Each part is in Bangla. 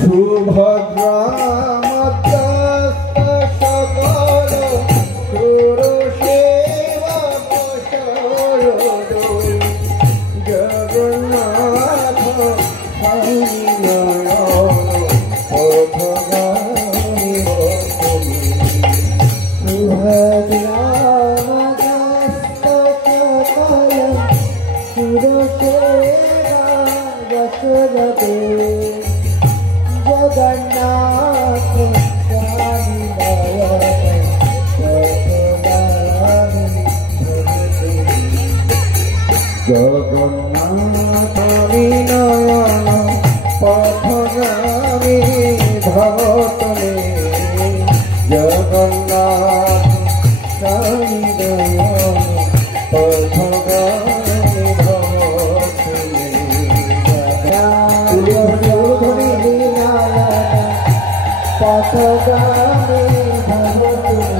सुभद्रा मध्यस्थ सकल सेवा Jagannath Jagannath विनयन पथगामी भवतले Jagannath विनयन पथगामी भवतले पथगामी भवतले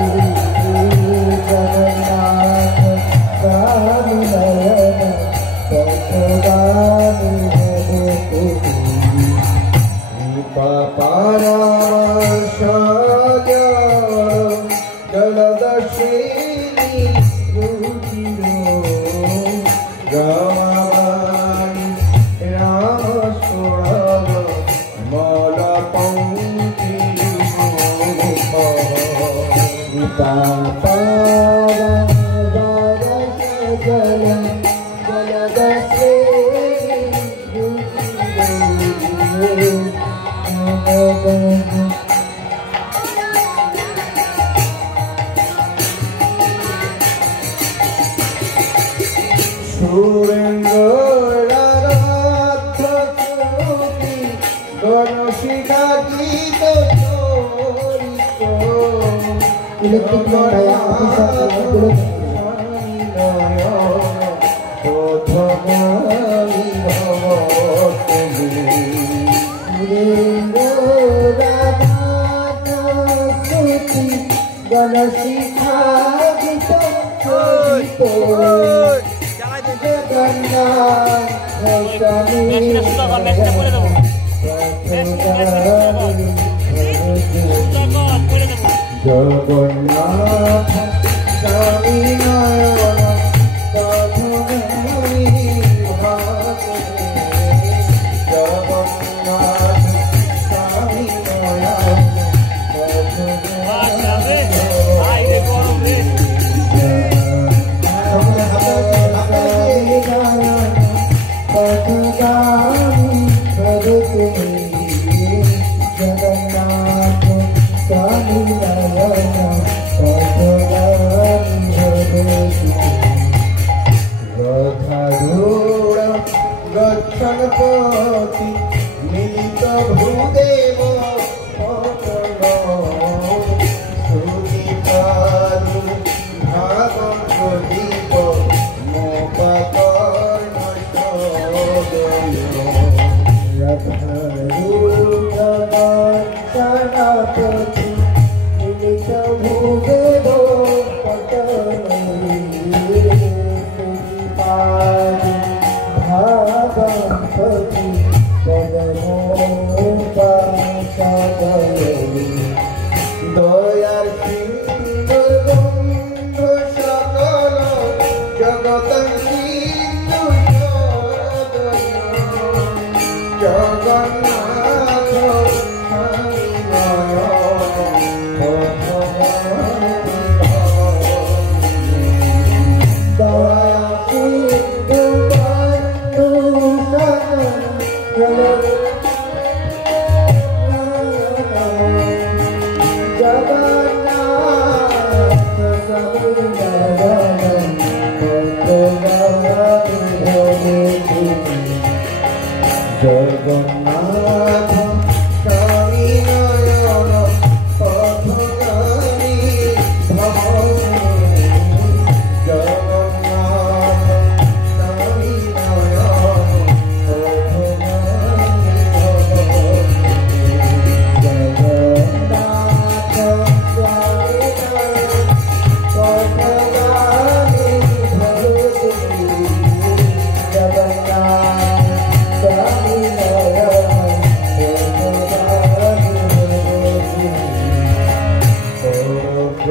Jagannath विनयन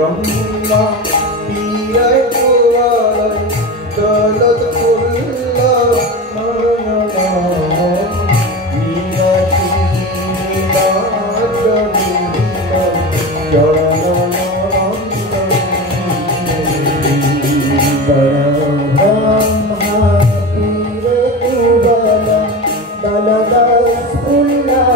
Brahma Pirai Kuvalai Dalat Kulla Nana Nina China Jamina Jana Brahma Pirai Kuvalai Dalat Kulla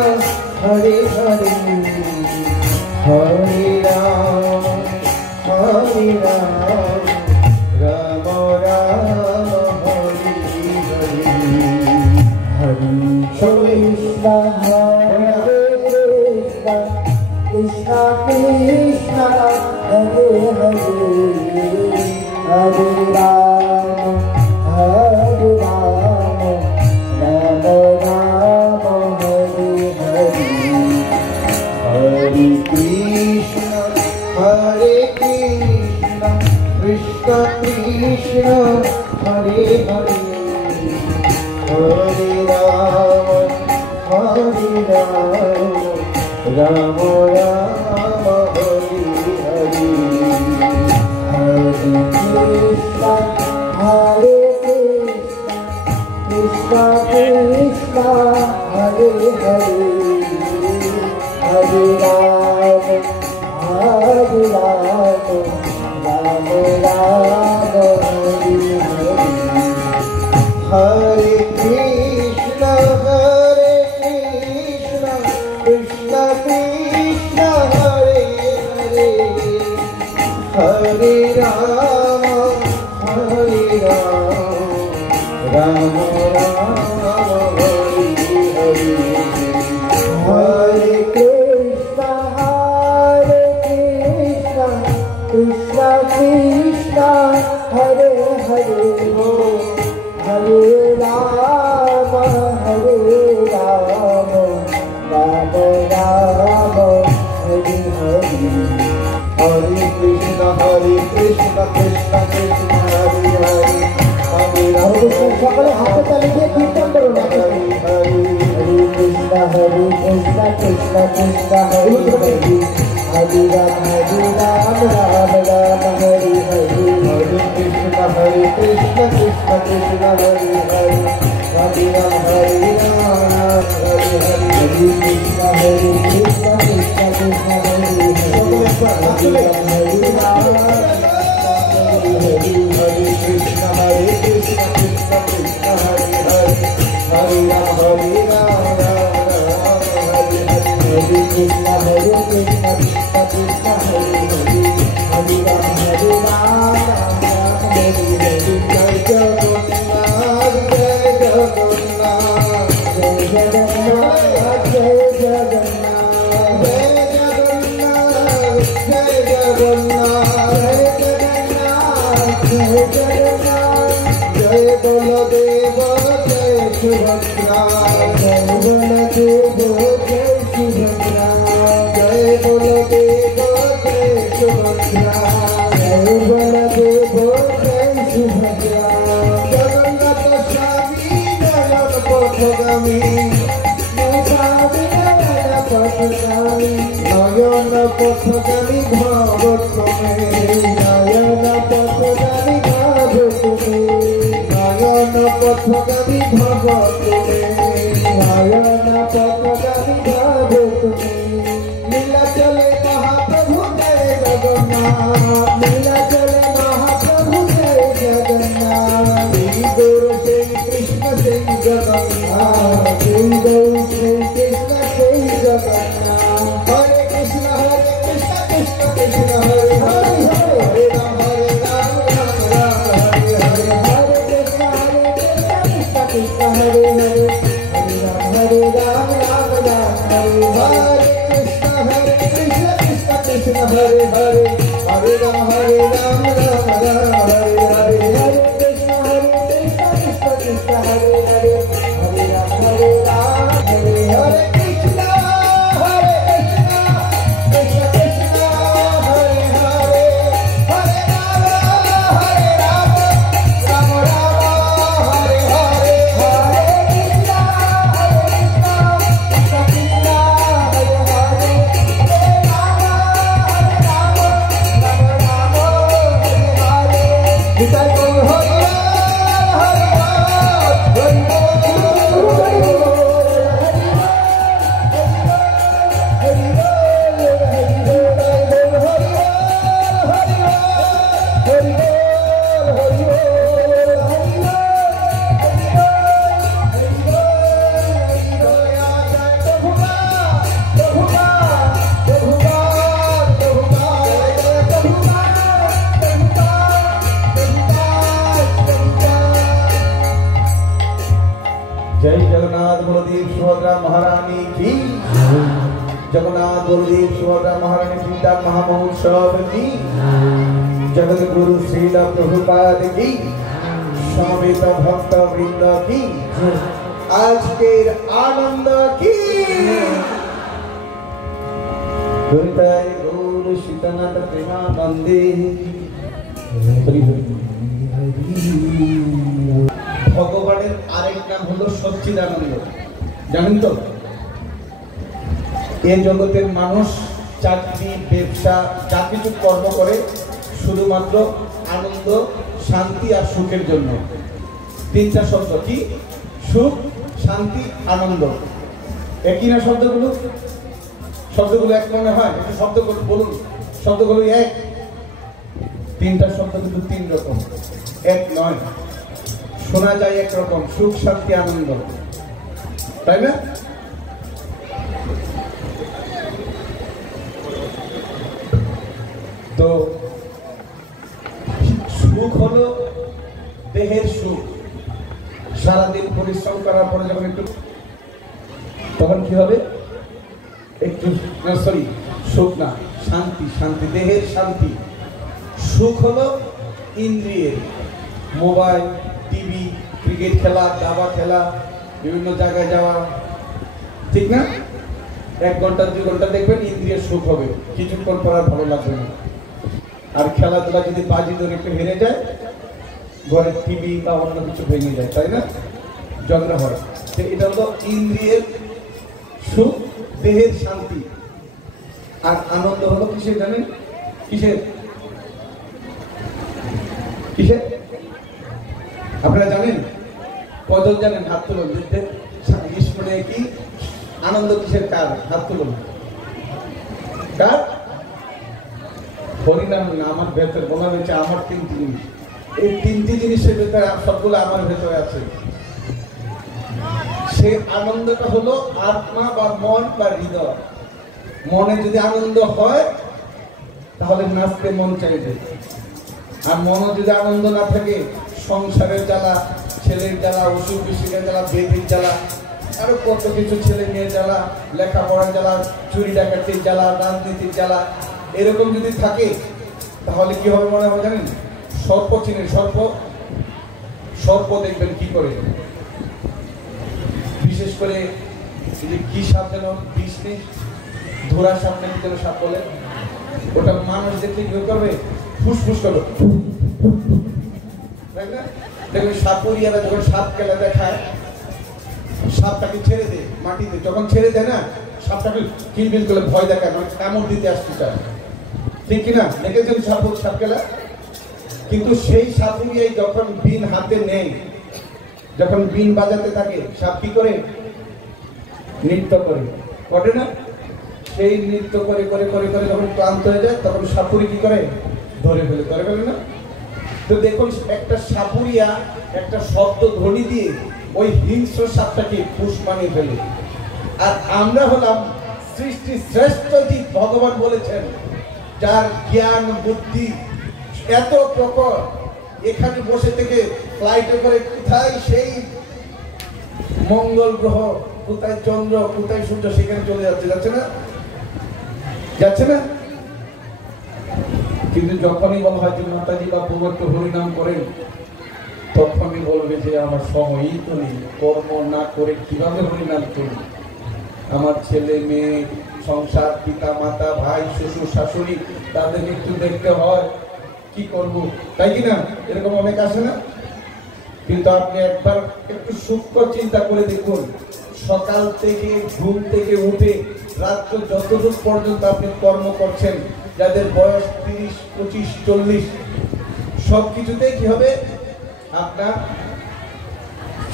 Hare Hare Hare Ram Hare Ram Ram Ram Hare Hare Hare Krishna Hare Krishna Krishna Krishna Hare Hare Hare Ram Hare Ram Ram Ram Hare Hare Hare Krishna Hare Krishna Krishna Krishna Hare Hare Hare Ram Hare Ram Ram Ram Hare Hare Hare Krishna Hare Krishna Krishna Krishna Hare Hare Hare Ram Hare Ram Ram Ram Hare Hare Hare Krishna Hare Krishna Krishna Krishna Hare Hare Hare Ram Hare Ram Ram Ram Hare Hare Hare Krishna Hare Krishna Krishna Krishna Hare Hare Hare Ram Hare Ram Ram Ram Hare Hare Hare Krishna Krishna Krishna Hare Hare Hare Ram সকলে হাতে তালি দিয়ে কীর্তন করুন হরে কৃষ্ণ কৃষ্ণ কৃষ্ণ হরে হরে হরে রাম রাম রাম হরে হরে হরে কৃষ্ণ কৃষ্ণ কৃষ্ণ হরে হরে হরে রাম হরে হরে কৃষ্ণ কৃষ্ণ কৃষ্ণ হরে হরে রাম হরে Hare Krishna Hare Krishna Krishna Krishna Hare Hare Hare Ram Hare Ram Ram Ram Hare Hare Hare Krishna Hare Krishna Krishna Krishna Hare Hare Hare Ram Hare Ram Ram Ram Hare Hare Jai Jagannath Jai Jagannath Jai Jagannath Jai Jagannath Jai Jagannath Jai Jagannath Jai Baladeva Jai Subhadra Jai Baladeva Jai Subhadra Jai Baladeva Jai Subhadra Jai Baladeva Jai Subhadra Jagannath Swami Nayan Pathagami Swami Nayan Pathagami Nayan Pathagami Bhavatame Nayan Pathagami Bhavatame Nayan Pathagami Bhavatame Nayan Pathagami Bhavatame Lila chale Mahaprabhu Jai Jagannath Lila chale Mahaprabhu Jai Jagannath Shri Guru Shri Krishna Shri Jagannath Shri Guru Shri Krishna Shri Jagannath Hare Krishna Krishna Krishna Hare Hare Hare Ram Ram Ram Hare Hare Hare Krishna Krishna Krishna Hare Hare Hare Ram Ram Ram Hare Hare Krishna Krishna Krishna Hare Hare Hare Ram Ram Ram Hare Hare Hare Krishna Krishna Krishna Hare Hare Hare Ram Ram Hare Hare Krishna Krishna Krishna Hare Hare Hare Ram Ram Ram Hare Hare Hare Krishna Krishna Krishna Hare Hare Hare Ram Ram Hare Hare Subhadra महारानी की, जगन्नाथ बलदेव सुभद्रा महारानी पिता महामहोत्सव की, जगत गुरु श्रील प्रभुपाद की, समेत भक्त वृंद की, आज के आनंद की। गुरुताय गौर शीतनाथ प्रेमानंदे। ভগবানের আরেক নাম হলো সচ্চিদানন্দ, জানেন তো? এই জগতের মানুষ চাকরি ব্যবসা যা কিছু কর্ম করে শুধুমাত্র আনন্দ শান্তি আর সুখের জন্য। তিনটা শব্দ কি? সুখ, শান্তি, আনন্দ। একই না শব্দগুলো? শব্দগুলো এক মনে হয়? একটু শব্দ বলুন, শব্দগুলো এক। তিনটা শব্দ কিন্তু তিন রকম, এক নয়। শোনা যায় একরকম, সুখ শান্তি আনন্দ, তাই না? তো সুখ হলো দেহের সুখ। সারাদিন পরিশ্রম করার পরে যখন একটু, তখন কি হবে? একটু সরি, সুখ না, শান্তি, শান্তি, দেহের শান্তি। সুখ হলো ইন্দ্রিয়ের, মোবাইল, টিভি, ক্রিকেট খেলা, দাবা খেলা, বিভিন্ন জায়গায় যাওয়া, ঠিক না? 1 ঘন্টা 2 ঘন্টা দেখবেন ইন্দ্রিয়ের সুখ হবে, কিছুক্ষণ পর আর ভালো লাগবে না। আর খেলাধুলা যদি বাজি ধরে একটু হেরে যায়, ঘরের টিভি বা অন্য কিছু ভেঙে যায়, তাই না? ঝগড়া হয়। এটা হলো ইন্দ্রিয়ের সুখ, দেহের শান্তি। আর আনন্দ হলো কিসের জানেন? কিসের? কিসের? আপনারা জানেন? কজন জানেন? হাত তুলুন। মানে কি আনন্দ কিসের? কার? হাত তুলুন। কার? হরিনাম না, আমার ভেতর বলা হয়েছে আমার 3টি জিনিস। এই 3টি জিনিসের ভেতরে সবগুলো আমার ভেতরে আছে। সেই আনন্দটা হলো আত্মা বা মন বা হৃদয়। মনে যদি আনন্দ হয় তাহলে নাচতে মন চাইবে। আর মনে যদি আনন্দ না থাকে, সংসারের জ্বালা, ছেলের জ্বালা, অসুখ বিসুখের জ্বালা, বেদির জ্বালা, আরো কত কিছু, ছেলে মেয়ের জ্বালা, লেখাপড়ার জ্বালা, চুরি ডাকাতির জ্বালা, রাজনীতির জ্বালা, এরকম যদি থাকে তাহলে কি হবে মনে হয় জানেন? সর্প চিনেন? সর্প, সর্প দেখবেন কি করে, বিশেষ করে কি সাপ যেন, বিষ নেই, ধরা সাপ নাকি যেন সাপ বলে, ওটা মানুষ দেখলে কি করবে? ফুসফুস করবে, তাই না? দেখবেন সাপুরিয়ারা যখন সাপ খেলা দেখায়, সাপটাকে ছেড়ে দেয় মাটিতে, যখন ছেড়ে দেয় না, সাপটাকে কিলবিল করে ভয় দেখায়, মানে কামড় দিতে আসতে চায়, ঠিক কিনা? দেখেছেন সাপ খেলা? কিন্তু সেই সাপুরিয়াই যখন বিন হাতে নেই, যখন বিন বাজাতে থাকে, সাপ কি করে? নৃত্য করে, করে না? সেই নৃত্য করে করে করে করে যখন ক্লান্ত হয়ে যায়, তখন সাপুরি কি করে? ধরে ফেলে, ধরে ফেলে না? তো দেখুন, একটা সাপুরিয়া একটা শব্দ ধ্বনি দিয়ে ওই হিংস্র সাপটাকে পুষ বানিয়ে ফেলে। আর আমরা হলাম সৃষ্টি শ্রেষ্ঠ জীব। ভগবান বলেছেন যার জ্ঞান বুদ্ধি এত প্রখর, এখানে বসে থেকে ফ্লাইটে করে কোথায় সেই মঙ্গল গ্রহ, কোথায় চন্দ্র, কোথায় সূর্য, সেখানে চলে যাচ্ছে, যাচ্ছে না? যাচ্ছে না? কিন্তু যখনই বলা হয় যে মাতাজি বা প্রবর্ত হরিনাম করেন, তখনই বলবে যে আমার সময়ই তো নেই, কর্ম না করে কিভাবে হরিনাম করি? আমার ছেলে মেয়ে, সংসার, পিতা মাতা, ভাই, শ্বশুর শাশুড়ি, তাদেরকে একটু দেখতে হয়, কি করব, তাই কিনা? এরকম অনেক আসে না? কিন্তু আপনি একবার একটু সূক্ষ্ম চিন্তা করে দেখুন, সকাল থেকে ঘুম থেকে উঠে রাত্র যতদূর পর্যন্ত আপনি কর্ম করছেন, যাদের বয়স 30, 25, 40, সব কিছুতে কি হবে? আপনার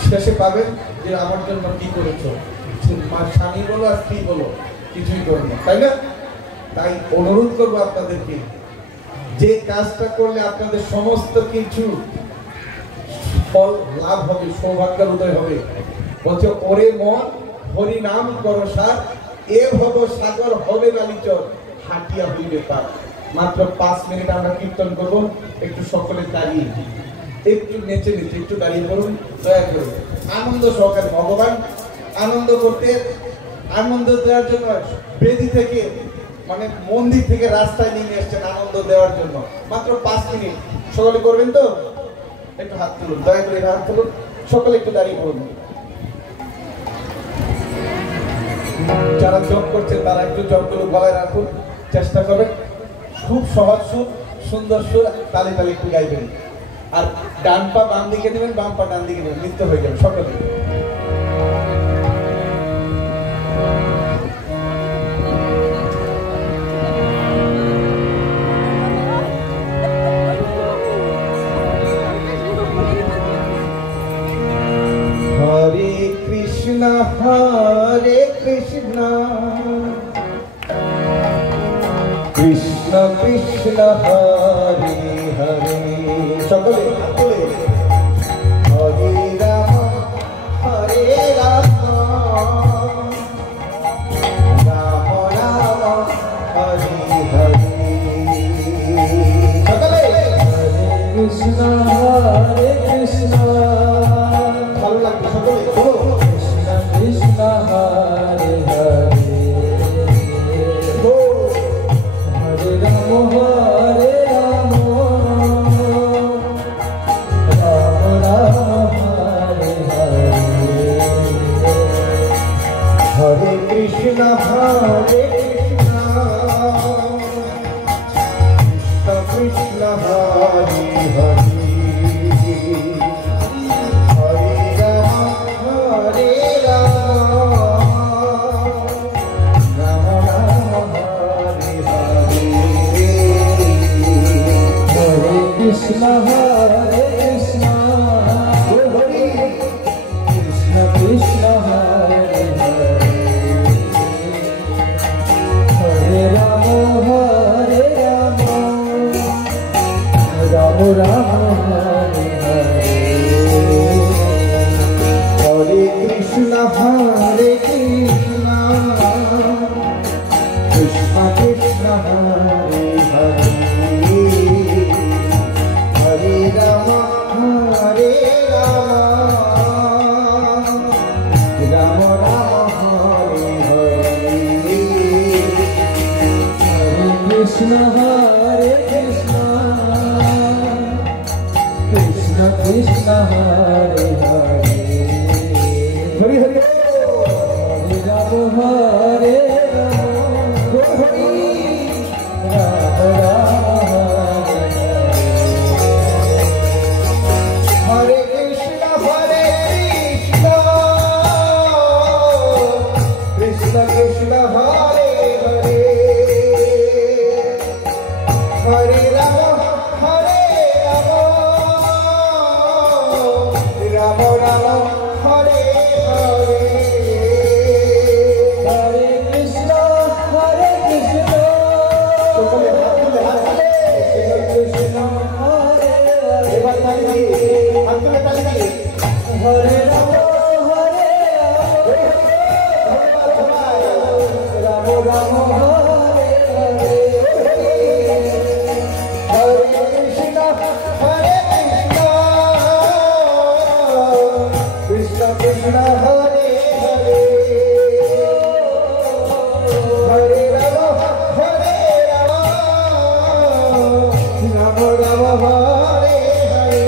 শেষে পাবেন যে আমার জন্য কি করেছো, স্বামী বলো আর স্ত্রী বলো, কিছুই করবে, তাই না? তাই অনুরোধ করবো আপনাদেরকে, যে কাজটা করলে আপনাদের সমস্ত কিছু ফল লাভ হবে, সৌভাগ্যের উদয় হবে, বলছে ওরে মন হরি নাম করো সার, এ ভব সাগর হবে নালিচর, হাটিয়া হইবে পার। মাত্র 5 মিনিট আমরা কীর্তন করবো, একটু সকলে দাঁড়িয়ে, একটু নেচে নেচে একটু দাঁড়িয়ে করুন, দয়া করে আনন্দ সহকারে। ভগবান আনন্দ করতে, আনন্দ দেওয়ার জন্য বেদি থেকে মানে মন্দির থেকে রাস্তায় নিয়ে এসছেন আনন্দ দেওয়ার জন্য। মাত্র 5 মিনিট সকলে করবেন তো? একটু হাত তুলুন, দয়া করে হাত তুলুন, সকলে একটু দাঁড়িয়ে পড়ুন। যারা জব করছেন তারা একটু জবগুলো গলায় রাখুন, চেষ্টা করবেন। খুব সহজ সুর, সুন্দর সুর, তালে তালে একটু গাইবেন। আর ডান পা বাম দিকে নেবেন, বাম পা ডান দিকে নেবেন, নৃত্য হয়ে যাবে সকলে। হরে কৃষ্ণ হরে কৃষ্ণ কৃষ্ণ কৃষ্ণ হরে হরে, সকলে হরে রাম হরে রাম রাম রাম হরে হরে, সকলে হরে কৃষ্ণ হরে কৃষ্ণ। ভালো লাগবে সকলে, কৃষ্ণ কৃষ্ণ হরে হরে, হরে রাম হরে রাম রাম রাম হরে হরে, হরে কৃষ্ণ হরে Krishna Krishna Krishna Hare Hare, Krishna Hare Krishna, Krishna Krishna Hare Hare, Hare Rama Hare Rama, Rama Rama Hare Hare, Hare Krishna Hare Krishna, Krishna Krishna Hare Hare, Hare Rama Hare Rama, Rama Rama Hare Hare, Hare Krishna Hare Krishna, Krishna Krishna Hare Hare, Hare Hare, Hare Rama Hare Rama, Rama Rama Hare Krishna Krishna Krishna Hare Hare, Hare Rama Hare Rama, Rama Rama Hare Hare, Hare Krishna Hare Krishna, Krishna Hare Hare, Hare Rama Hare Rama, Rama Rama Hare Hare, Hare Krishna Hare Krishna, Krishna Krishna Hare Hare, Hare Rama Hare Rama, Rama Rama Hare Hare,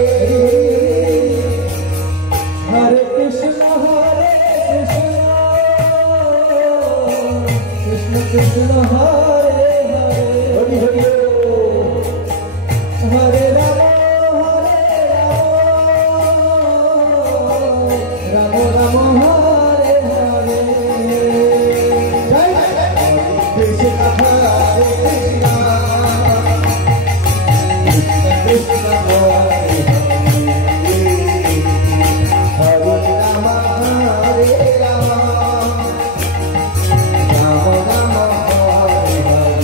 Hare Krishna Hare Krishna, Krishna Krishna Hare Hare, Hare Hare, Hare Rama Hare Rama, Rama Rama Hare Hare, Jai Krishna Hare Krishna, Krishna Krishna Hare Hare, Hare Rama Hare Rama, Rama Rama Hare Hare,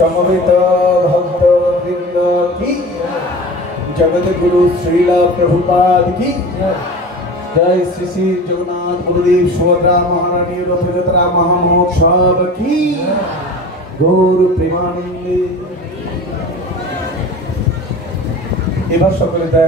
समवेत भक्त वृंद की जगत गुरु श्रीला प्रभुपाद की जय श्री श्री जगन्नाथ गुरुदेव सुभद्रा महारानी रथ यात्रा महामहोत्सव की गौर प्रेमानंदे। एবার সকলে